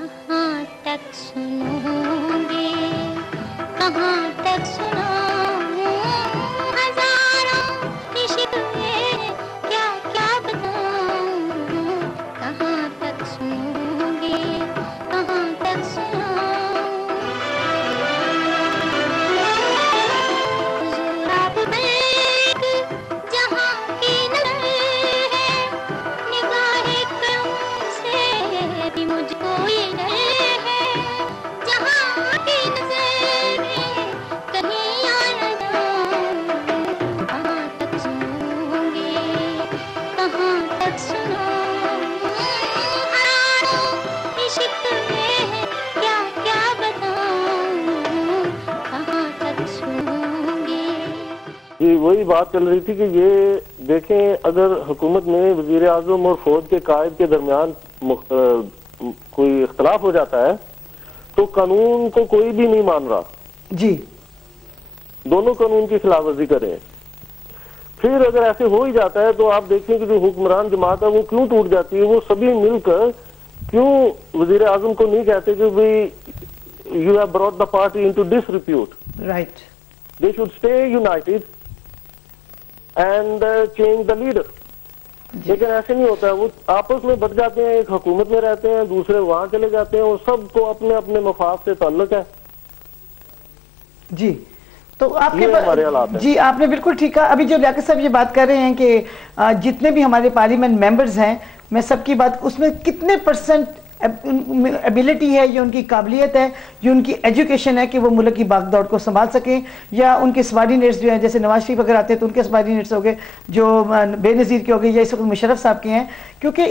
कहाँ तक सुनोगे, कहाँ तक सुनाऊं हजारों शिकवे, क्या क्या बताऊं, कहाँ तक सुनोगे, कहाँ तक सुनाऊं। हुजूर आप एक जहाँ की नज़र है, निगाहे करम से भी मुझको ये डर है, जहाँ की नज़र में कहीं आ न जाऊं, कहाँ तक सुनोगे, कहाँ तक सुनाऊं हजारों शिकवे, क्या क्या बताऊं, कहाँ तक सुनोगे। ये वही बात चल रही थी कि ये देखें, अगर हुकूमत में वजीर आजम और फौज के कायद के दरमियान कोई इख्तलाफ हो जाता है तो कानून को कोई भी नहीं मान रहा जी, दोनों कानून की खिलाफवर्जी करें। फिर अगर ऐसे हो ही जाता है तो आप देखें कि जो हुक्मरान जमात है वो क्यों टूट जाती है। वो सभी मिलकर क्यों वजीर आजम को नहीं कहते कि भाई you have brought the party into disrepute, right, they should stay United and change the leader. लेकिन ऐसे नहीं होता है, वो आपस में बढ़ जाते हैं, एक हुकूमत में रहते हैं, दूसरे वहां चले जाते हैं, और सबको अपने अपने मफाद से ताल्लुक है। जी। तो आपके हमारे हालात जी, आपने बिल्कुल ठीक कहा। अभी जो लियाकत साहब ये बात कर रहे हैं कि जितने भी हमारे पार्लियामेंट मेंबर्स हैं, मैं सबकी बात, उसमें कितने परसेंट एबिलिटी है, ये उनकी काबिलियत है, ये उनकी एजुकेशन है कि वो मुल्क की भागदौड़ को संभाल सकें, या उनके सबॉर्डिनेट्स जो हैं, जैसे नवाज शरीफ अगर आते हैं तो उनके सबॉर्डिनेट्स हो गए, जो बेनज़ीर के हो गए, या इस वक्त मुशर्रफ साहब के हैं। क्योंकि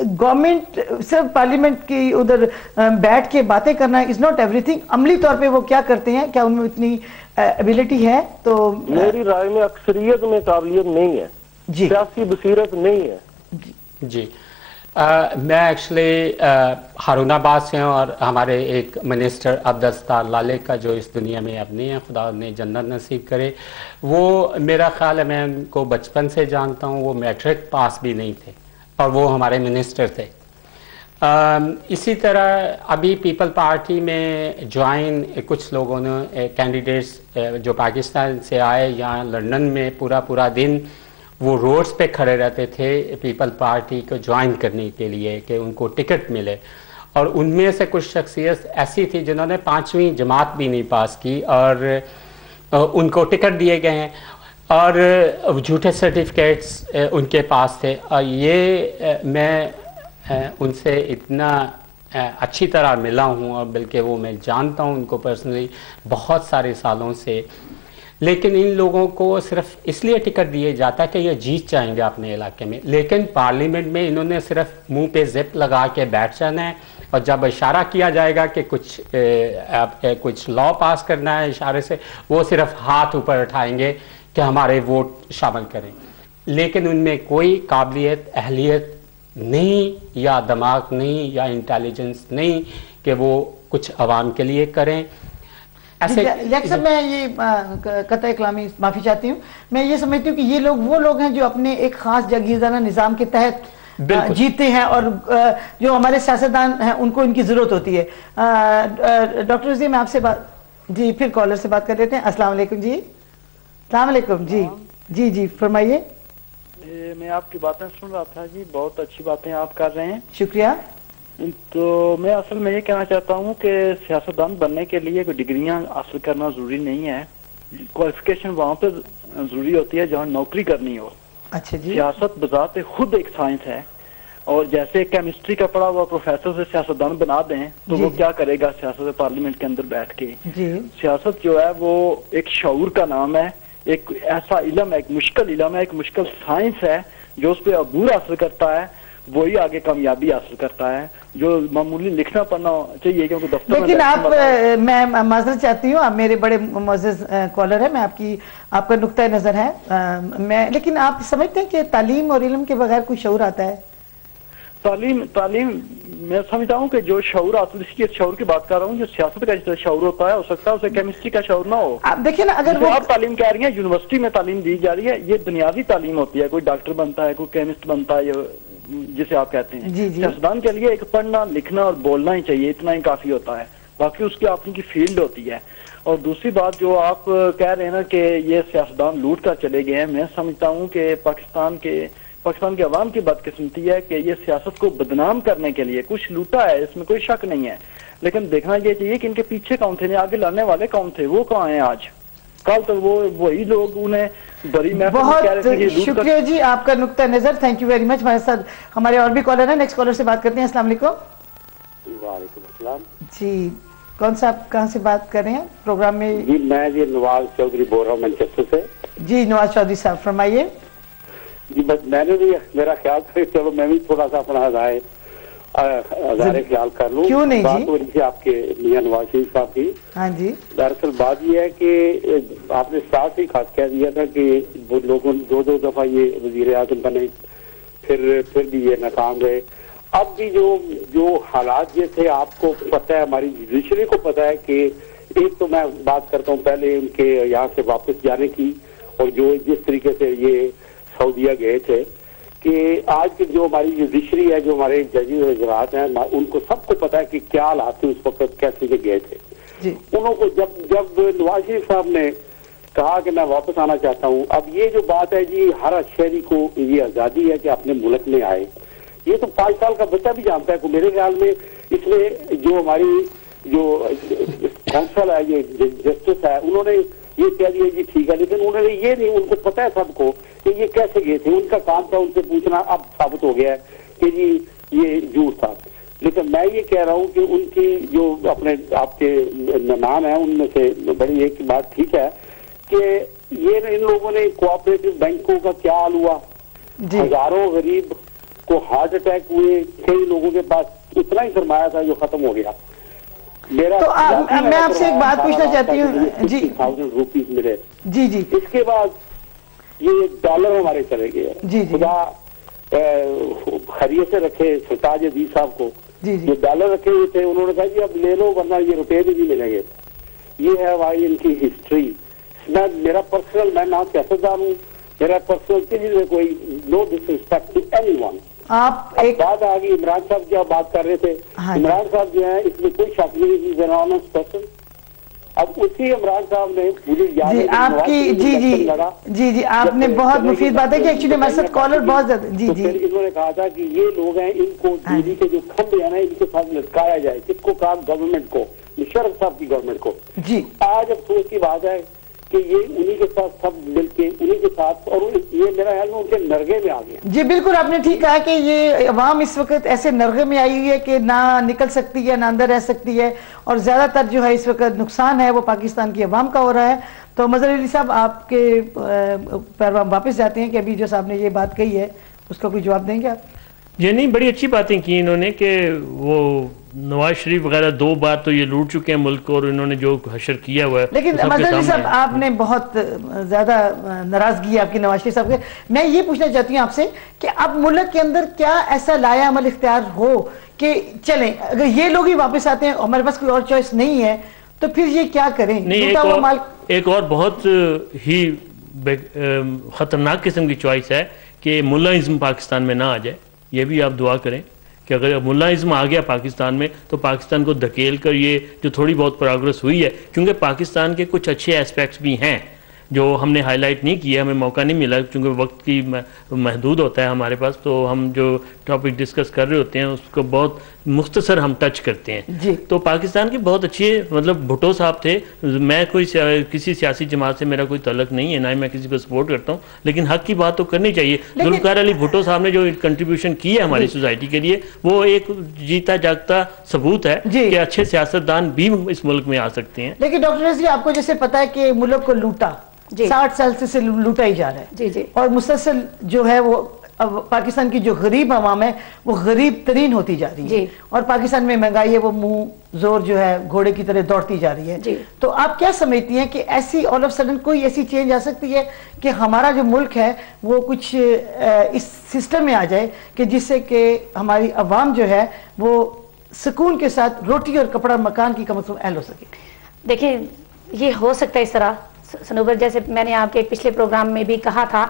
गवर्नमेंट सिर्फ पार्लियामेंट की उधर बैठ के बातें करना इज़ नॉट एवरीथिंग, अमली तौर पर वो क्या करते हैं, क्या उनमें इतनी एबिलिटी है? तो मेरी राय में अक्सरियत में काबिलियत नहीं है, जी, सियासी बसीरत नहीं है। जी, मैं एक्चुअली हारूनाबाद से हूँ, और हमारे एक मिनिस्टर अब्दुल लाले का जो इस दुनिया में अब नहीं है, खुदा ने जन्नत नसीब करे, वो मेरा ख्याल है, मैं उनको बचपन से जानता हूँ, वो मैट्रिक पास भी नहीं थे और वो हमारे मिनिस्टर थे। इसी तरह अभी पीपल पार्टी में ज्वाइन कुछ लोगों ने, कैंडिडेट्स जो पाकिस्तान से आए, यहाँ लंदन में पूरा दिन वो रोड्स पे खड़े रहते थे पीपल पार्टी को ज्वाइन करने के लिए कि उनको टिकट मिले, और उनमें से कुछ शख्सियत ऐसी थी जिन्होंने 5वीं जमात भी नहीं पास की और उनको टिकट दिए गए हैं, और झूठे सर्टिफिकेट्स उनके पास थे। और ये मैं उनसे इतना अच्छी तरह मिला हूँ, और बल्कि वो मैं जानता हूँ उनको पर्सनली बहुत सारे सालों से। लेकिन इन लोगों को सिर्फ इसलिए टिकट दिए जाता है कि ये जीत जाएंगे अपने इलाके में, लेकिन पार्लियामेंट में इन्होंने सिर्फ मुंह पे जिप लगा के बैठ जाना है, और जब इशारा किया जाएगा कि कुछ लॉ पास करना है इशारे से, वो सिर्फ हाथ ऊपर उठाएंगे कि हमारे वोट शामिल करें, लेकिन उनमें कोई काबिलियत, अहलियत नहीं, या दिमाग नहीं, या इंटेलिजेंस नहीं कि वो कुछ आवाम के लिए करें। ऐसे मैं ये कतई कलामी माफी चाहती हूँ, मैं ये समझती हूँ कि ये लोग वो लोग हैं जो अपने एक खास जागीरदाना निज़ाम के तहत जीते हैं, और जो हमारे सियासतदान हैं उनको इनकी जरूरत होती है। डॉक्टर रज़ी, मैं आपसे बात, जी फिर कॉलर से बात कर लेते हैं। अस्सलाम वालेकुम जी। अस्सलाम वालेकुम जी। जी जी फरमाइए। मैं आपकी बातें सुन रहा था जी, बहुत अच्छी बातें आप कर रहे हैं, शुक्रिया। तो मैं असल में ये कहना चाहता हूँ कि सियासतदान बनने के लिए कोई डिग्रियां हासिल करना जरूरी नहीं है, क्वालिफिकेशन वहाँ पे जरूरी होती है जहाँ नौकरी करनी हो। अच्छा जी। सियासत बजाते खुद एक साइंस है, और जैसे केमिस्ट्री का पढ़ा हुआ प्रोफेसर से सियासतदान बना दें तो वो क्या करेगा सियासत पार्लियामेंट के अंदर बैठ के। सियासत जो है वो एक शऊर का नाम है, एक ऐसा इलम है, एक मुश्किल इलम है, एक मुश्किल साइंस है, जो उस पर अबूर हासिल करता है वही आगे कामयाबी हासिल करता है। जो मामूली लिखना पढ़ना चाहिए क्योंकि दफ्तर लेकिन आप, मैं माजरत चाहती हूँ, आप मेरे बड़े मोअज़्ज़ज़ कॉलर है, मैं आपका नुक्ता नज़र है, लेकिन आप समझते हैं कि तालीम और इल्म के बगैर कोई शऊर आता है? तालीम मैं समझता हूँ कि जो शऊर हासिल, इसकी शऊर की बात कर रहा हूँ, जो सियासत का जितना शऊर होता है, हो सकता है उसे केमिस्ट्री का शऊर ना हो। आप देखिए ना, अगर आप तालीम कह रही है यूनिवर्सिटी में तालीम दी जा रही है, ये बुनियादी तालीम होती है, कोई डॉक्टर बनता है, कोई केमिस्ट बनता है, जिसे आप कहते हैं, जी, जी। सियासतदान के लिए एक पढ़ना लिखना और बोलना ही चाहिए, इतना ही काफी होता है, बाकी उसकी अपनी की फील्ड होती है। और दूसरी बात जो आप कह रहे हैं ना कि ये सियासतदान लूट कर चले गए हैं, मैं समझता हूँ कि पाकिस्तान के अवाम की बदकिस्मती है कि ये सियासत को बदनाम करने के लिए कुछ लूटा है, इसमें कोई शक नहीं है, लेकिन देखना ये चाहिए कि इनके पीछे कौन थे, आगे लाने वाले कौन थे, वो कहाँ हैं आज। कल तो वो वही लोग उन्हें बड़ी बहुत शुक्रिया जी आपका नुक्ता नजर, थैंक यू वेरी मच। हमारे साथ हमारे और भी कॉलर है, नेक्स्ट कॉलर से बात करते हैं। अस्सलाम वालेकुम। वालेकुम अस्सलाम जी, कौन सा आप कहाँ से बात कर रहे हैं प्रोग्राम में? जी मैं जी नवाज चौधरी बोल रहा हूँ मैनचेस्टर से। जी नवाज चौधरी साहब फरमाइए। जी बस मैंने भी मेरा ख्याल था, चलो मैं भी थोड़ा सा अपना हज़ारे ख्याल कर लूँ। क्यों नहीं बात जी? हो रही थी आपके मियां नवाज शरीफ साहब की। हाँ जी। दरअसल बात यह है कि आपने स्टार्ट ही खास कह दिया था कि वो लोगों दो दफा ये वजीर आजम बने, फिर भी ये नाकाम रहे। अब भी जो हालात ये थे, आपको पता है, हमारी जुडिशरी को पता है कि एक तो मैं बात करता हूँ पहले उनके यहाँ से वापस जाने की, और जो जिस तरीके से ये सऊदीया गए थे, कि आज की जो हमारी जुडिशरी है, जो हमारे जजेस हजरात हैं, उनको सबको पता है कि क्या हालात थे उस वक्त, कैसे के गए थे। उनको जब नवाज शरीफ साहब ने कहा कि मैं वापस आना चाहता हूँ, अब ये जो बात है जी, हर शहरी को ये आजादी है कि अपने मुल्क में आए, ये तो 5 साल का बच्चा भी जानता है। मेरे ख्याल में इसमें जो हमारी जो काउंसिल है, ये जस्टिस है, उन्होंने ये कह दिया जी ठीक है, लेकिन उन्होंने ये नहीं, उनको पता है सबको कि ये कैसे गए थे, उनका काम था उनसे पूछना। अब साबित हो गया है कि जी ये झूठ था। लेकिन मैं ये कह रहा हूँ कि उनकी जो अपने आपके मेहमान है उनमें से बड़ी एक बात ठीक है कि ये इन लोगों ने कोऑपरेटिव बैंकों का क्या हाल हुआ, हजारों गरीब को हार्ट अटैक हुए, कई लोगों के पास इतना ही सरमाया था जो खत्म हो गया। मेरा तो मैं आपसे एक बात पूछना चाहती हूँ जी। 1000 रुपीज मिले जी जी। इसके बाद ये डॉलर हमारे चले गए जी। खुदा खैरियत से रखे सरताज अजीज साहब को, जो डॉलर रखे हुए थे उन्होंने कहा जी अब ले लो वरना ये रुपए भी नहीं मिलेंगे। ये है भाई इनकी हिस्ट्री। मेरा पर्सनल, मैं ना सियासतदान हूँ, मेरा पर्सनल किसी से कोई नो डिसरिस्पेक्ट टू एनीवन। आप एक बात आ गई इमरान साहब की, आप बात कर रहे थे। हाँ, इमरान साहब जो है इसमें कोई शक नहीं पर्सन। अब उसी इमरान साहब ने मुझे याद जी आपकी जी आपने बहुत मुफीद बात है कि एक्चुअली हमारे साथ कॉलर बहुत ज्यादा जी जी। फिर इन्होंने कहा था कि ये लोग हैं, इनको बिजली के जो खंभे हैं ना, इनके साथ लटकाया जाए। किसको कहा? गवर्नमेंट को, मुशर्रफ साहब की गवर्नमेंट को जी। आज अफसोस की बात है कि ये उन्हीं के साथ सब मिलके उन्हीं के साथ, और ये मेरा ख्याल में उनके नरगे में आ गया। जी बिल्कुल, आपने ठीक कहा कि ये अवाम इस वक्त ऐसे नरगे में आई हुई है कि ना निकल सकती है ना अंदर रह सकती है, और ज्यादातर जो है इस वक्त नुकसान है वो पाकिस्तान की अवाम का हो रहा है। तो मजहर अली साहब आपके पर वापस जाते हैं कि अभी जो साहब ने ये बात कही है उसका कोई जवाब देंगे आप? ये नहीं, बड़ी अच्छी बातें की इन्होंने कि वो नवाज शरीफ वगैरह 2 बार तो ये लूट चुके हैं मुल्क को, और इन्होंने जो हशर किया हुआ है। लेकिन मजहर साहब आपने बहुत ज्यादा नाराजगी आपकी नवाज शरीफ साहब के। मैं ये पूछना चाहती हूँ आपसे कि अब मुल्क के अंदर क्या ऐसा लाया अमल इख्तियार हो कि चलें, अगर ये लोग ही वापस आते हैं, हमारे पास कोई और चॉइस नहीं है, तो फिर ये क्या करें? नहीं, एक और बहुत ही खतरनाक किस्म की चॉइस है कि मुल्लाइज्म पाकिस्तान में ना आ जाए। ये भी आप दुआ करें कि अगर मुल्लाइज्म आ गया पाकिस्तान में तो पाकिस्तान को धकेल कर ये जो थोड़ी बहुत प्रोग्रेस हुई है, क्योंकि पाकिस्तान के कुछ अच्छे एस्पेक्ट्स भी हैं जो हमने हाईलाइट नहीं किया, हमें मौका नहीं मिला क्योंकि वक्त की महदूद होता है हमारे पास, तो हम जो टॉपिक डिस्कस कर रहे होते हैं उसको बहुत मुख्तसर हम टच करते हैं। तो पाकिस्तान के बहुत अच्छे, मतलब भुट्टो साहब थे। मैं कोई किसी सियासी जमात से मेरा कोई तल्लुक नहीं है, ना ही मैं किसी को सपोर्ट करता हूँ, लेकिन हक की बात तो करनी चाहिए। जुल्फ़िकार अली भुट्टो साहब ने जो कंट्रीब्यूशन की है हमारी सोसाइटी के लिए, वो एक जीता जागता सबूत है कि अच्छे सियासतदान भी इस मुल्क में आ सकते हैं। लेकिन डॉक्टर रज़ी, आपको जैसे पता है कि मुल्क को लूटा 60 साल से लूटा ही जा रहा है जी जी, और मुसलसल जो है वो अब पाकिस्तान की जो गरीब अवाम है वो गरीब तरीन होती जा रही है, और पाकिस्तान में महंगाई है वो मुंह जोर जो है घोड़े की तरह दौड़ती जा रही है। तो आप क्या समझती हैं कि ऐसी ऑल ऑफ सडन कोई ऐसी चेंज आ सकती है कि हमारा जो मुल्क है वो कुछ इस सिस्टम में आ जाए कि जिससे कि हमारी अवाम जो है वो सुकून के साथ रोटी और कपड़ा मकान की कम से कम एहल हो सके? देखिए, ये हो सकता है इस तरह सनूबर, जैसे मैंने आपके पिछले प्रोग्राम में भी कहा था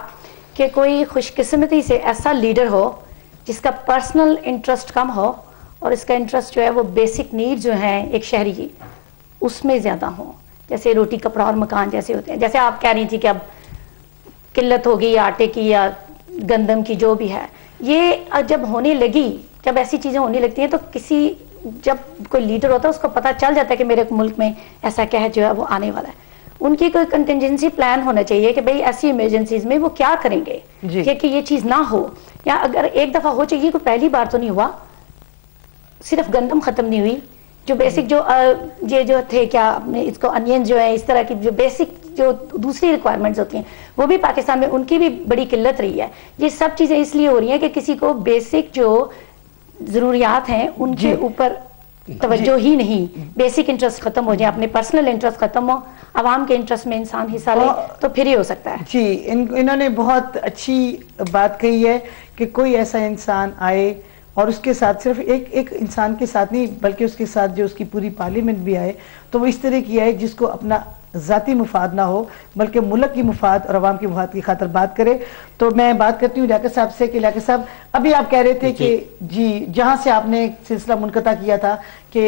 कि कोई खुशकिस्मती से ऐसा लीडर हो जिसका पर्सनल इंटरेस्ट कम हो और इसका इंटरेस्ट जो है वो बेसिक नीड जो है एक शहरी की उसमें ज़्यादा हो, जैसे रोटी कपड़ा और मकान जैसे होते हैं। जैसे आप कह रही थी कि अब किल्लत होगी आटे की या गंदम की जो भी है, ये जब होने लगी, जब ऐसी चीज़ें होने लगती हैं तो जब कोई लीडर होता है उसको पता चल जाता है कि मेरे मुल्क में ऐसा क्या है जो है वो आने वाला है। उनकी कोई कंटिजेंसी प्लान होना चाहिए कि भाई ऐसी इमरजेंसीज में वो क्या करेंगे कि ये चीज़ ना हो, या अगर एक दफ़ा हो चाहिए कोई पहली बार तो नहीं हुआ, सिर्फ गंदम ख़त्म नहीं हुई, जो बेसिक ये जो थे क्या अपने इसको अनियन जो है इस तरह की जो बेसिक जो दूसरी रिक्वायरमेंट्स होती हैं वो भी पाकिस्तान में उनकी भी बड़ी किल्लत रही है। ये सब चीज़ें इसलिए हो रही हैं कि किसी को बेसिक जो ज़रूरियात हैं उनके ऊपर तवज्जो ही नहीं, बेसिक इंटरेस्ट खत्म हो जाए, अपने पर्सनल इंटरेस्ट खत्म हो, आवाम के इंटरेस्ट में इंसान हिस्सा ले तो फिर ही हो सकता है। जी, इन्होंने बहुत अच्छी बात कही है कि कोई ऐसा इंसान आए और उसके साथ सिर्फ एक इंसान के साथ नहीं बल्कि उसके साथ जो उसकी पूरी पार्लियामेंट भी आए तो वो इस तरह की आए जिसको अपना ज़ाती मुफाद ना हो बल्कि मुल्क की मुफाद और अवाम की मुफाद की खातर बात करे। तो मैं बात करती हूँ लियाकत साहब से कि लियाकत साहब अभी आप कह रहे थे कि जी जहाँ से आपने एक सिलसिला मुनक़ता किया था कि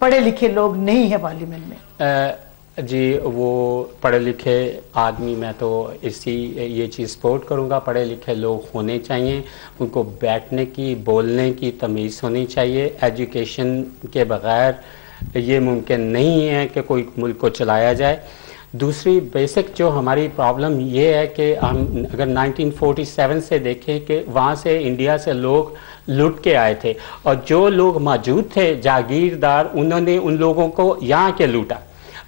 पढ़े लिखे लोग नहीं है पार्लियामेंट में। जी, वो पढ़े लिखे आदमी, मैं तो ये चीज़ सपोर्ट करूँगा, पढ़े लिखे लोग होने चाहिए, उनको बैठने की बोलने की तमीज़ होनी चाहिए। एजुकेशन के बग़ैर ये मुमकिन नहीं है कि कोई मुल्क को चलाया जाए। दूसरी बेसिक जो हमारी प्रॉब्लम ये है कि हम अगर 1947 से देखें कि वहाँ से इंडिया से लोग लुट के आए थे और जो लोग मौजूद थे जागीरदार, उन्होंने उन लोगों को यहाँ के लूटा।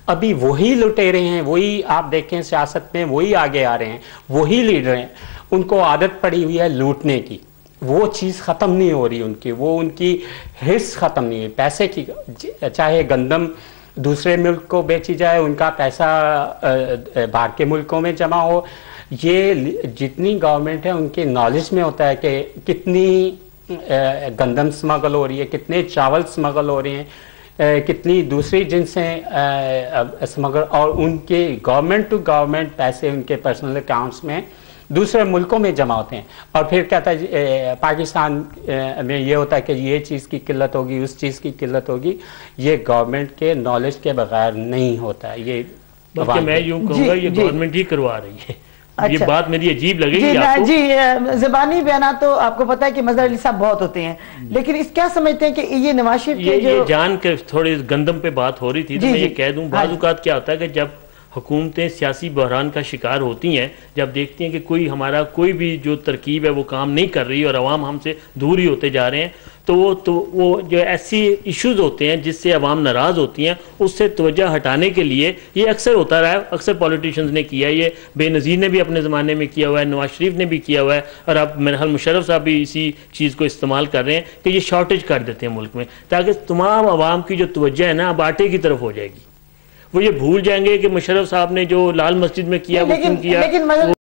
अभी वही लुटेरे हैं, वही आप देखें सियासत में वही आगे आ रहे हैं, वही लीडर हैं, उनको आदत पड़ी हुई है लूटने की, वो चीज़ ख़त्म नहीं हो रही उनकी, वो उनकी हिस्स ख़त्म नहीं है पैसे की। चाहे गंदम दूसरे मुल्क को बेची जाए, उनका पैसा बाहर के मुल्कों में जमा हो, ये जितनी गवर्नमेंट है उनके नॉलेज में होता है कि कितनी गंदम स्मगल हो रही है, कितने चावल स्मगल हो रहे हैं, कितनी दूसरी जिनसें स्मगल, और उनके गवर्नमेंट टू गवर्नमेंट पैसे उनके पर्सनल अकाउंट्स में दूसरे मुल्कों में जमा होते हैं। और फिर कहता है पाकिस्तान में ये होता है कि ये चीज़ की किल्लत होगी, उस चीज़ की किल्लत होगी। ये गवर्नमेंट के नॉलेज के बगैर नहीं होता है। ये बल्कि मैं यूँ कहूँगा ये गवर्नमेंट ही करवा रही है। अच्छा। ये बात मेरी अजीब लगेगी आपको? जी, ज़बानी बयान तो आपको पता है कि मज़हर अली साहब बहुत होते हैं, लेकिन इस क्या समझते हैं कि ये नवाज शरीफ के ये जान के थोड़ी गंदम पे बात हो रही थी तो मैं ये कह दूं, बाज़ औक़ात क्या होता है कि जब हुकूमतें सियासी बहरान का शिकार होती हैं, जब देखती हैं कि कोई हमारा कोई भी जो तरकीब है वो काम नहीं कर रही और अवाम हमसे दूर ही होते जा रहे हैं, तो वो जो ऐसी इश्यूज़ होते हैं जिससे अवाम नाराज़ होती हैं, उससे तवज्जो हटाने के लिए ये अक्सर होता रहा है, अक्सर पॉलिटिशियंस ने किया है, ये बेनज़ीर ने भी अपने ज़माने में किया हुआ है, नवाज शरीफ ने भी किया हुआ है, और अब मेरे ख्याल मुशर्रफ साहब भी इसी चीज़ को इस्तेमाल कर रहे हैं कि ये शॉर्टेज कर देते हैं मुल्क में, ताकि तमाम अवाम की जो तवज्जो है ना अब आटे की तरफ हो जाएगी। वो ये भूल जाएंगे कि मुशर्रफ साहब ने जो लाल मस्जिद में किया वो क्यों किया।